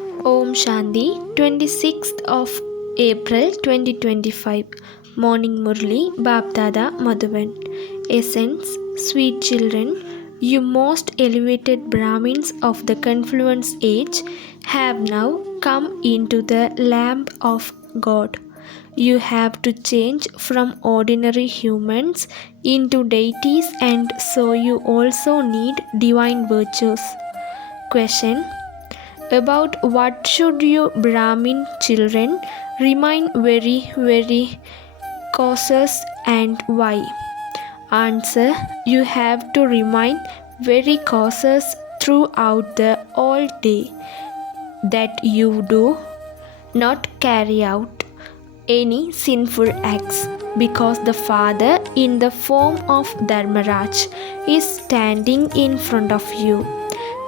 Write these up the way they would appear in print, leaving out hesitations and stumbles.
Om Shanti, 26th of April 2025. Morning Murli, Bapdada Madhuvan. Essence, sweet children, you most elevated Brahmins of the confluence age have now come into the lamp of God. You have to change from ordinary humans into deities, and so you also need divine virtues. Question: about what should you Brahmin children remain very cautious, and why? Answer: you have to remain very cautious throughout the all day, that you do not carry out any sinful acts, because the Father in the form of Dharmaraj is standing in front of you.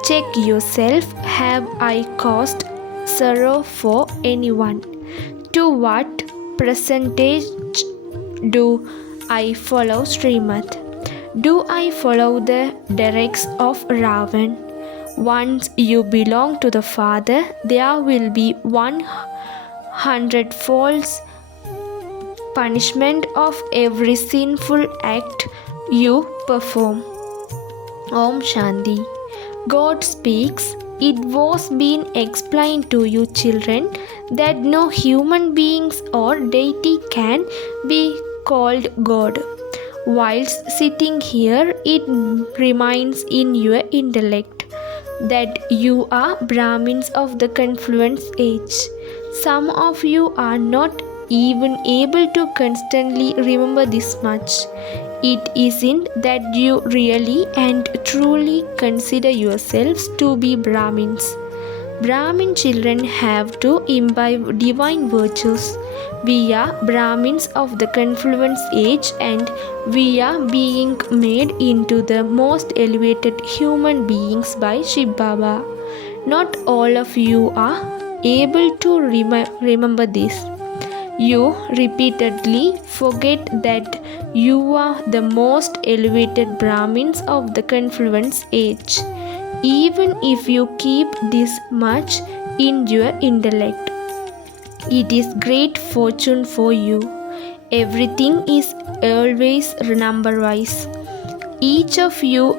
Check yourself. Have I caused sorrow for anyone? To what percentage do I follow Srimad? Do I follow the directs of Ravan? Once you belong to the Father, there will be 100-fold punishment of every sinful act you perform. Om Shanti. God speaks. It was been explained to you, children, that no human beings or deity can be called God. Whilst sitting here, it remains in your intellect that you are Brahmins of the confluence age. Some of you are not even able to constantly remember this much. It isn't that you really and truly consider yourselves to be Brahmins. Brahmin children have to imbibe divine virtues. We are Brahmins of the confluence age, and we are being made into the most elevated human beings by Shiv Baba. Not all of you are able to remember this. You repeatedly forget that you are the most elevated Brahmins of the confluence age, even if you keep this much in your intellect. It is great fortune for you. Everything is always number-wise. Each of you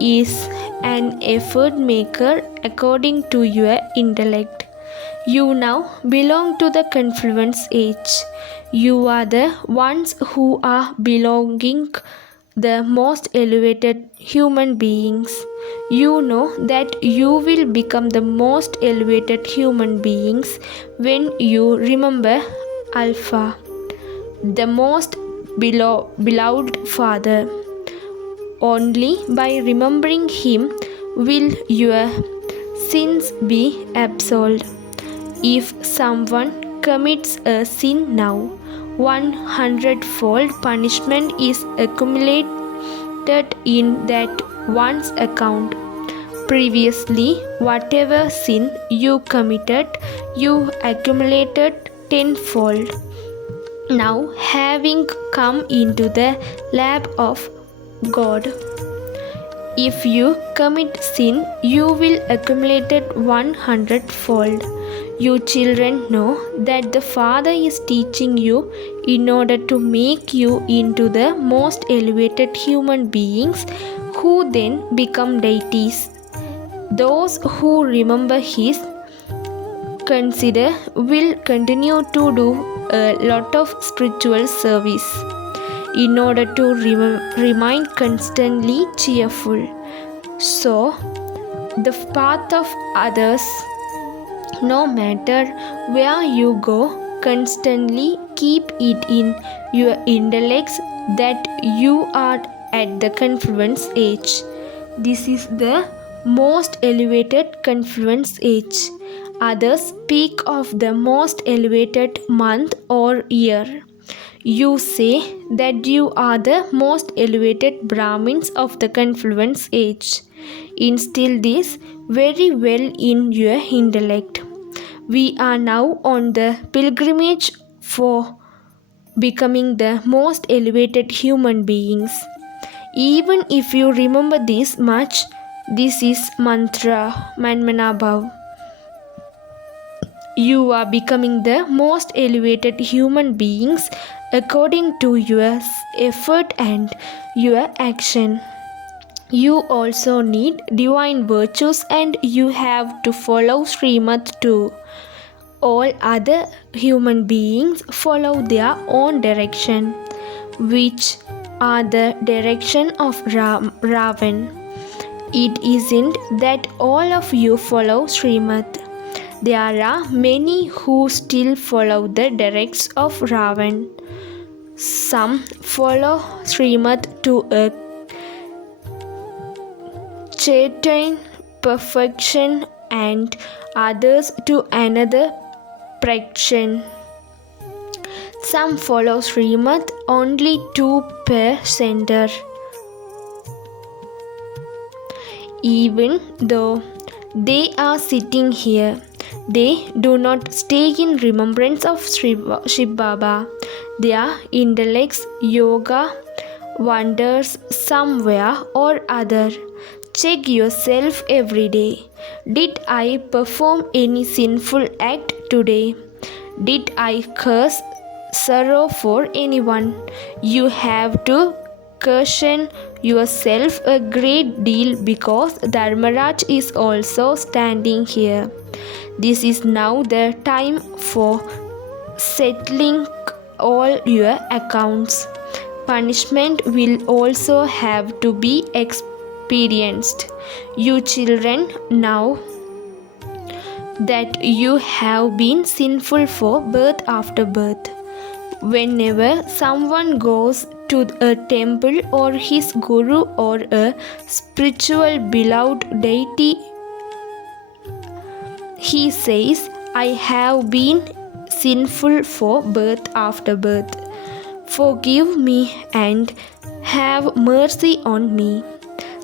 is an effort maker according to your intellect. You now belong to the confluence age. You are the ones who are belonging the most elevated human beings. You know that you will become the most elevated human beings when you remember Alpha, the most beloved Father. Only by remembering Him will your sins be absolved. If someone commits a sin now, 100-fold punishment is accumulated in that one's account. Previously, whatever sin you committed, you accumulated tenfold. Now, having come into the lap of God, if you commit sin, you will accumulate it 100-fold. You children know that the Father is teaching you in order to make you into the most elevated human beings, who then become deities. Those who remember His consider will continue to do a lot of spiritual service in order to remain constantly cheerful. So, the path of others, no matter where you go, constantly keep it in your intellects that you are at the confluence age. This is the most elevated confluence age. Others speak of the most elevated month or year. You say that you are the most elevated Brahmins of the confluence age. Instill this very well in your intellect. We are now on the pilgrimage for becoming the most elevated human beings. Even if you remember this much, this is mantra, Manmanabhav. You are becoming the most elevated human beings according to your effort and your action. You also need divine virtues and you have to follow Srimad too. All other human beings follow their own direction, which are the direction of Ravan. It isn't that all of you follow Srimad. There are many who still follow the directs of Ravan. Some follow Srimad to a certain perfection and others to another perfection. Some follow Srimad only to per center. Even though they are sitting here, they do not stay in remembrance of Shiv Baba. Their intellects, yoga, wanders somewhere or other. Check yourself every day. Did I perform any sinful act today? Did I curse sorrow for anyone? You have to caution yourself a great deal because Dharmaraj is also standing here. This is now the time for settling all your accounts. Punishment will also have to be experienced. You children, now that you have been sinful for birth after birth, whenever someone goes to a temple or his guru or a spiritual beloved deity, he says, I have been sinful for birth after birth. Forgive me and have mercy on me.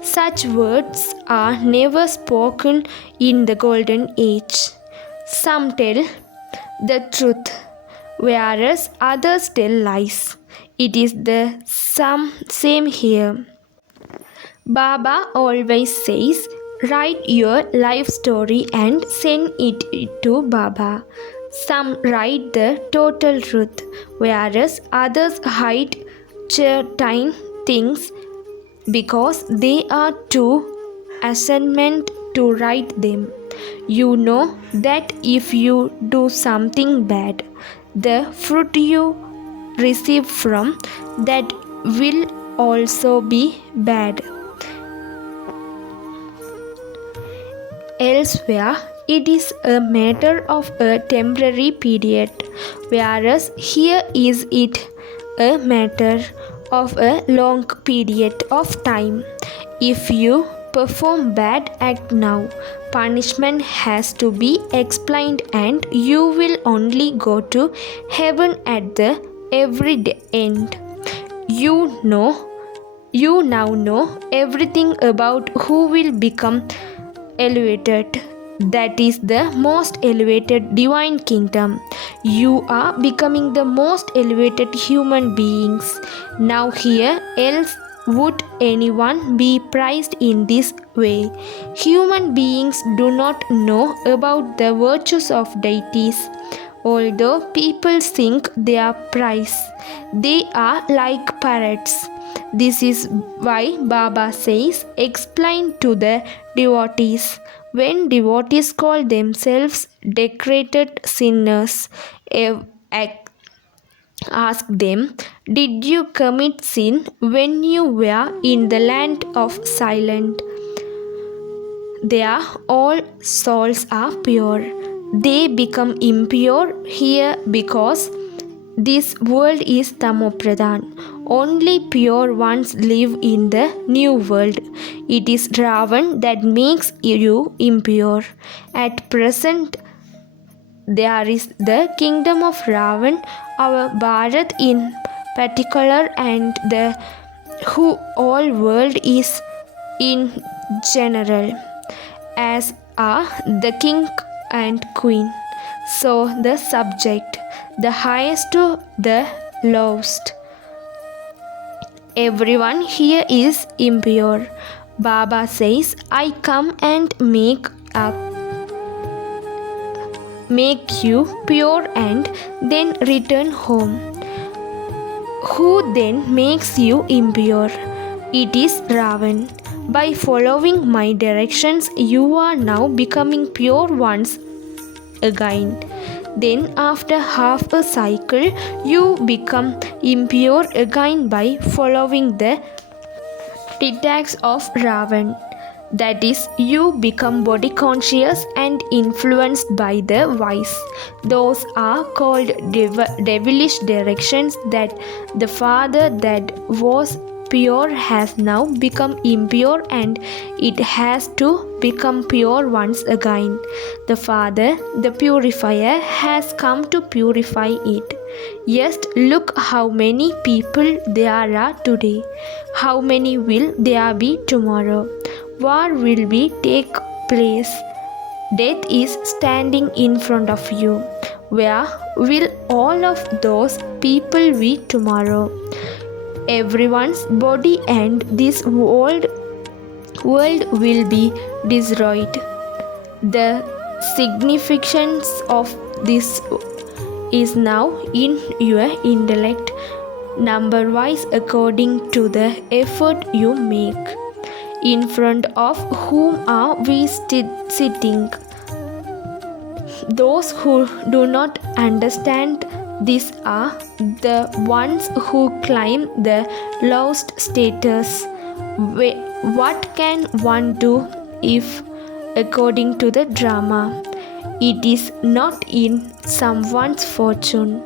Such words are never spoken in the golden age. Some tell the truth, whereas others tell lies. It is the same here. Baba always says, write your life story and send it to Baba. Some write the total truth, whereas others hide certain things because they are too ascendant to write them. You know that if you do something bad, the fruit you receive from that will also be bad. Elsewhere, it is a matter of a temporary period, whereas here is it a matter of a long period of time. If you perform bad act now, punishment has to be explained and you will only go to heaven at the every end. You now know everything about who will become elevated. That is the most elevated divine kingdom. You are becoming the most elevated human beings. Now here else would anyone be prized in this way? Human beings do not know about the virtues of deities. Although people think they are prized, they are like parrots. This is why Baba says, explain to the devotees. When devotees call themselves decorated sinners, ask them, did you commit sin when you were in the land of silence? There all souls are pure. They become impure here because this world is Tamopradhan. Only pure ones live in the new world. It is Ravan that makes you impure. At present, there is the kingdom of Ravan, our Bharat in particular, and the whole world is in general, as are the king and queen. So the subject, the highest to the lowest. Everyone here is impure. Baba says, I come and make up make you pure and then return home. Who then makes you impure? It is Ravan. By following my directions, you are now becoming pure once again. Then, after half a cycle, you become impure again by following the dictates of Ravan. That is, you become body conscious and influenced by the vice. Those are called devilish directions that the father that was pure has now become impure and it has to become pure once again. The Father, the purifier, has come to purify it. Yes, look how many people there are today. How many will there be tomorrow? War will be take place. Death is standing in front of you. Where will all of those people be tomorrow? Everyone's body and this world will be destroyed. The significance of this is now in your intellect, number wise according to the effort you make. In front of whom are we sitting? Those who do not understand this are the ones who claim the lost status. What can one do if, according to the drama, it is not in someone's fortune?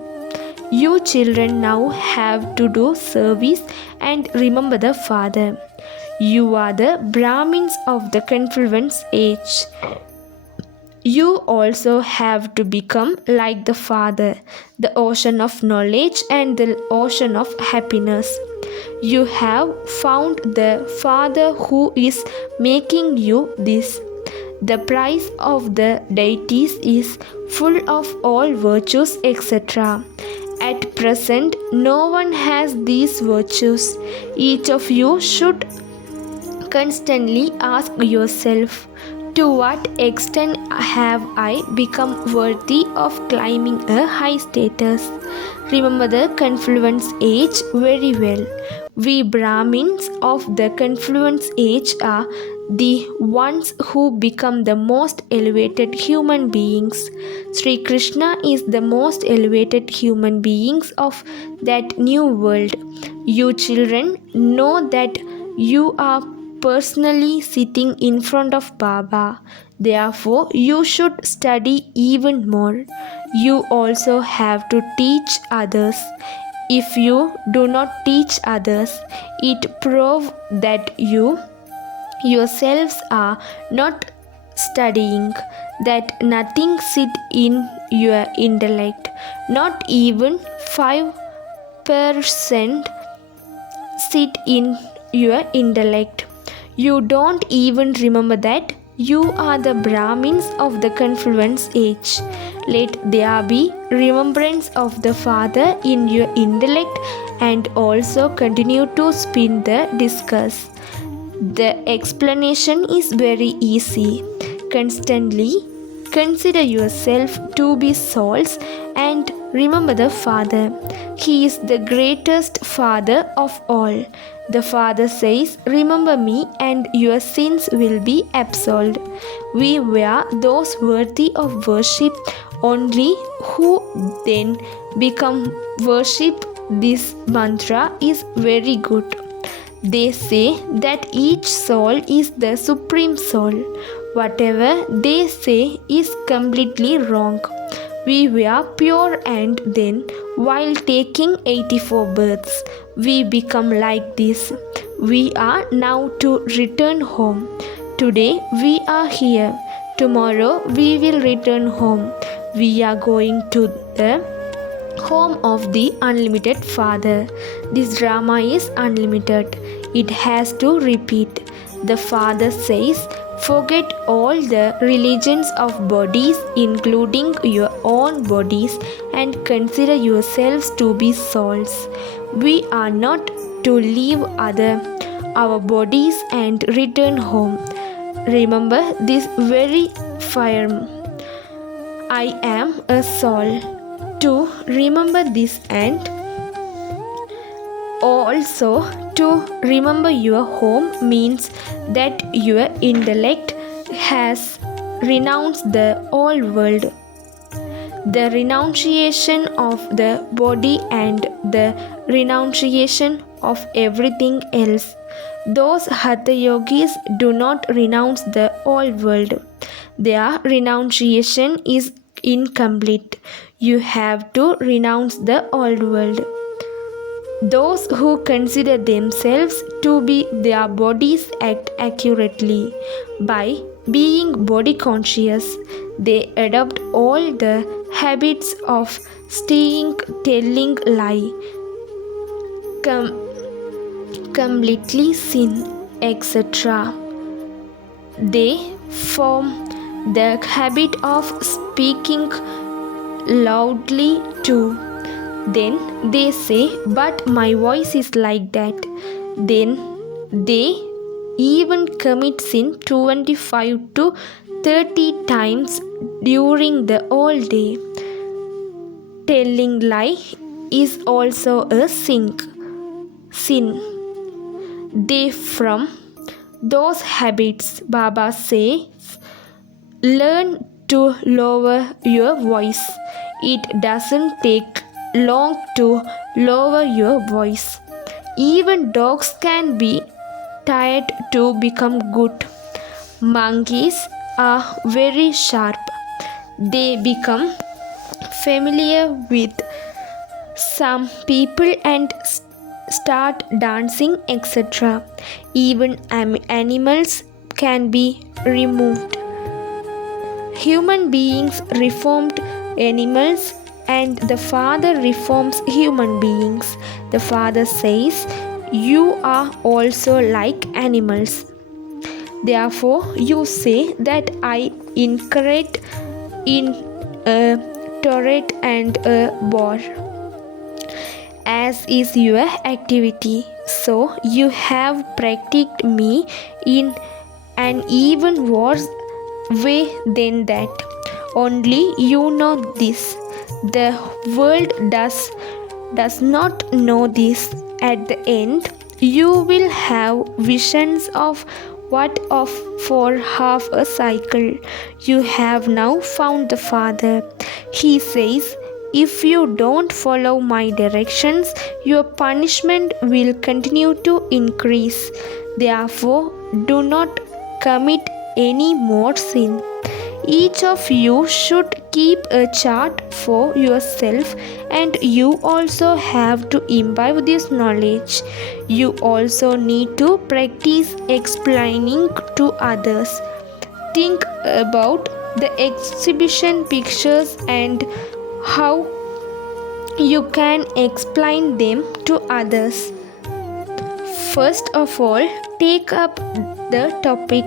You children now have to do service and remember the Father. You are the Brahmins of the confluence age. You also have to become like the Father, the ocean of knowledge and the ocean of happiness. You have found the Father who is making you this. The price of the deities is full of all virtues, etc. At present, no one has these virtues. Each of you should constantly ask yourself, to what extent have I become worthy of climbing a high status? Remember the confluence age very well. We Brahmins of the confluence age are the ones who become the most elevated human beings. Sri Krishna is the most elevated human beings of that new world. You children know that you are personally sitting in front of Baba. Therefore, you should study even more. You also have to teach others. If you do not teach others, it proves that you yourselves are not studying, that nothing sit in your intellect, not even 5% sit in your intellect. You don't even remember that you are the Brahmins of the confluence age. Let there be remembrance of the Father in your intellect and also continue to spin the discus. The explanation is very easy. Constantly consider yourself to be souls and remember the Father. He is the greatest Father of all. The Father says, remember me and your sins will be absolved. We were those worthy of worship only who then become worship. This mantra is very good. They say that each soul is the supreme soul. Whatever they say is completely wrong. We were pure and then, while taking 84 births, we become like this. We are now to return home. Today we are here. Tomorrow we will return home. We are going to the home of the unlimited Father. This drama is unlimited. It has to repeat. The Father says, forget all the religions of bodies, including your own bodies, and consider yourselves to be souls. We are not to leave our bodies and return home. Remember this very firm. I am a soul. To remember this and also to remember your home means that your intellect has renounced the old world. The renunciation of the body and the renunciation of everything else. Those Hatha yogis do not renounce the old world. Their renunciation is incomplete. You have to renounce the old world. Those who consider themselves to be their bodies act accurately. By being body conscious, they adopt all the habits of stealing, telling lie, completely sin, etc. They form the habit of speaking loudly too. Then they say, but my voice is like that. Then they even commit sin 25 to 30 times during the whole day. Telling lie is also a sin. They from those habits, Baba says, learn to lower your voice. It doesn't take long to lower your voice. Even dogs can be tired to become good. Monkeys are very sharp. They become familiar with some people and start dancing, etc. Even animals can be removed. Human beings reformed animals and the Father reforms human beings. The Father says, you are also like animals. Therefore, you say that I incarnate in a turret and a boar, as is your activity. So you have practiced me in an even worse way than that. Only you know this. The world does not know this. At the end, you will have visions of what of for half a cycle. You have now found the Father. He says, if you don't follow my directions, your punishment will continue to increase. Therefore, do not commit any more sin. Each of you should keep a chart for yourself, and you also have to imbibe this knowledge. You also need to practice explaining to others. Think about the exhibition pictures and how you can explain them to others. First of all, take up the topic,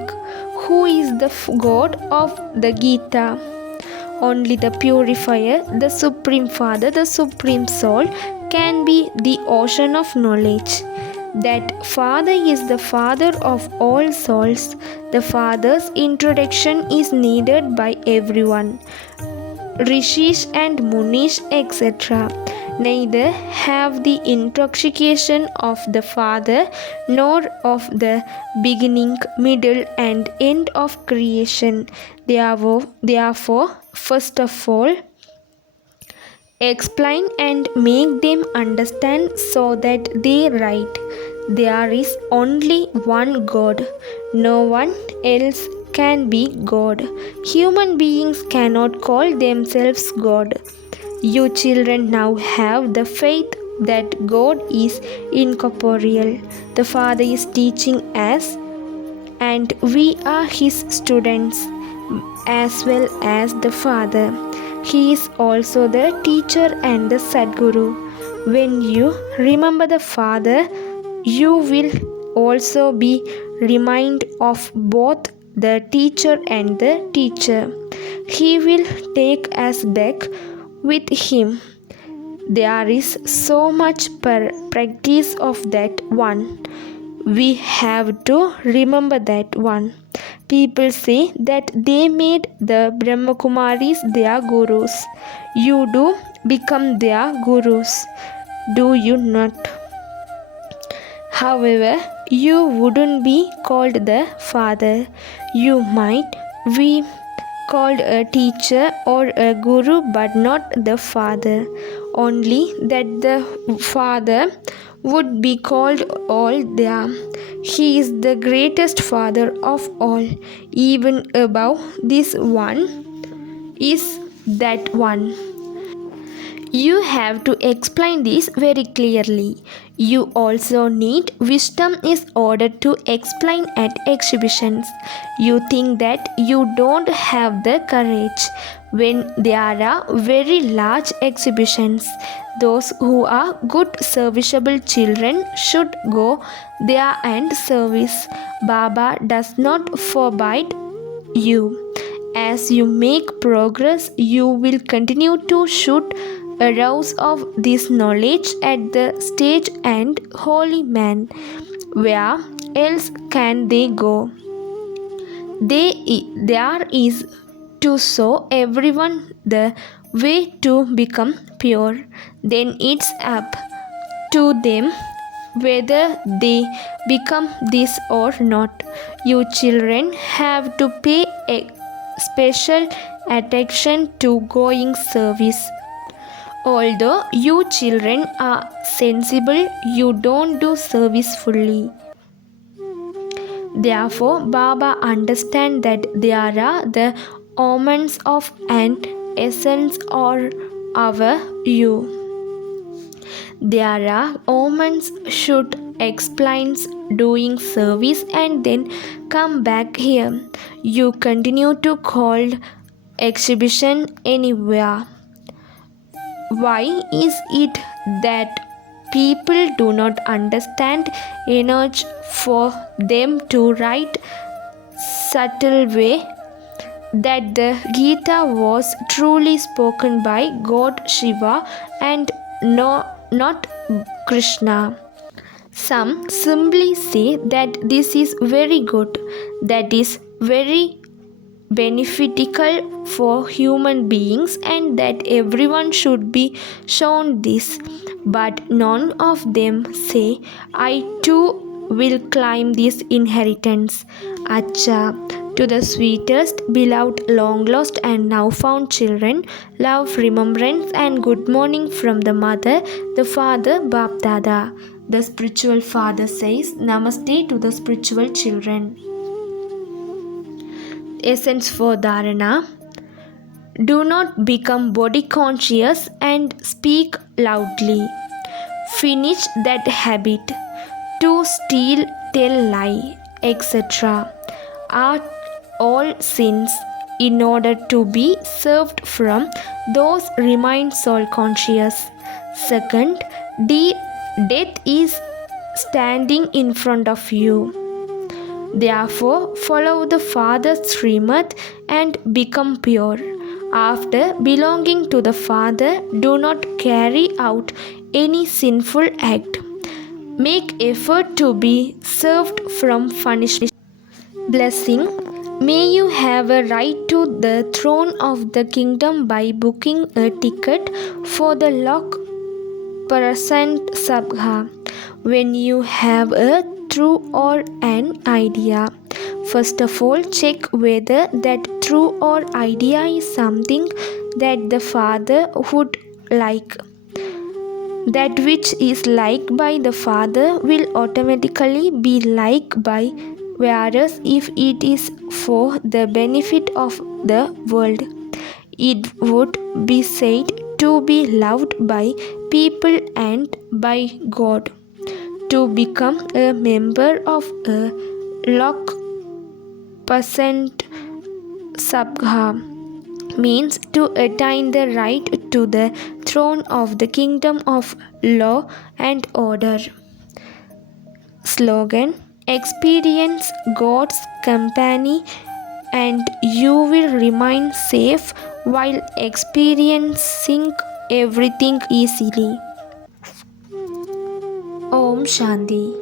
who is the God of the Gita? Only the purifier, the Supreme Father, the Supreme Soul can be the ocean of knowledge. That Father is the Father of all souls. The Father's introduction is needed by everyone. Rishis and Munish, etc. Neither have the intoxication of the Father nor of the beginning, middle, and end of creation. Therefore, first of all, explain and make them understand so that they write. There is only one God. No one else can be God. Human beings cannot call themselves God. You children now have the faith that God is incorporeal. The Father is teaching us, and we are His students as well as the Father. He is also the teacher and the Sadguru. When you remember the Father, you will also be reminded of both the teacher and the teacher. He will take us back with him. There is so much practice of that one. We have to remember that one. People say that they made the Brahmakumaris their gurus. You do become their gurus, do you not? However, you wouldn't be called the father. You might be called a teacher or a guru, but not the father. Only that the father would be called all there. He is the greatest father of all. Even above this one is that one. You have to explain this very clearly. You also need wisdom in order to explain at exhibitions. You think that you don't have the courage when there are very large exhibitions. Those who are good serviceable children should go there and service. Baba does not forbid you. As you make progress, you will continue to shoot arouse of this knowledge at the stage and holy man. Where else can they go? There is to show everyone the way to become pure. Then it's up to them whether they become this or not. You children have to pay a special attention to going service. Although you children are sensible, you don't do service fully. Therefore, Baba understands that there are the omens of an essence or our you. There are omens should explains doing service and then come back here. You continue to call exhibition anywhere. Why is it that people do not understand enough for them to write subtle way that the Gita was truly spoken by God Shiva and not Krishna? Some simply say that this is very good, that is very beneficial for human beings, and that everyone should be shown this. But none of them say, I too will claim this inheritance. Acha, to the sweetest, beloved, long lost, and now found children, love, remembrance, and good morning from the mother, the father, Bap Dada. The spiritual father says, Namaste to the spiritual children. Essence for Dharana. Do not become body conscious and speak loudly. Finish that habit. To steal, tell lie, etc. are all sins. In order to be served from those remain soul conscious. Second, death is standing in front of you. Therefore, follow the Father's Srimad and become pure. After belonging to the Father, do not carry out any sinful act. Make effort to be served from punishment. Blessing. May you have a right to the throne of the kingdom by booking a ticket for the Lok Parasant Sabha. When you have a true or an idea, first of all check whether that true or idea is something that the Father would like. That which is liked by the Father will automatically be liked by, whereas if it is for the benefit of the world, it would be said to be loved by people and by God. To become a member of a Lok Pasant Sabha means to attain the right to the throne of the kingdom of law and order. Slogan: experience God's company and you will remain safe while experiencing everything easily. Om Shanti.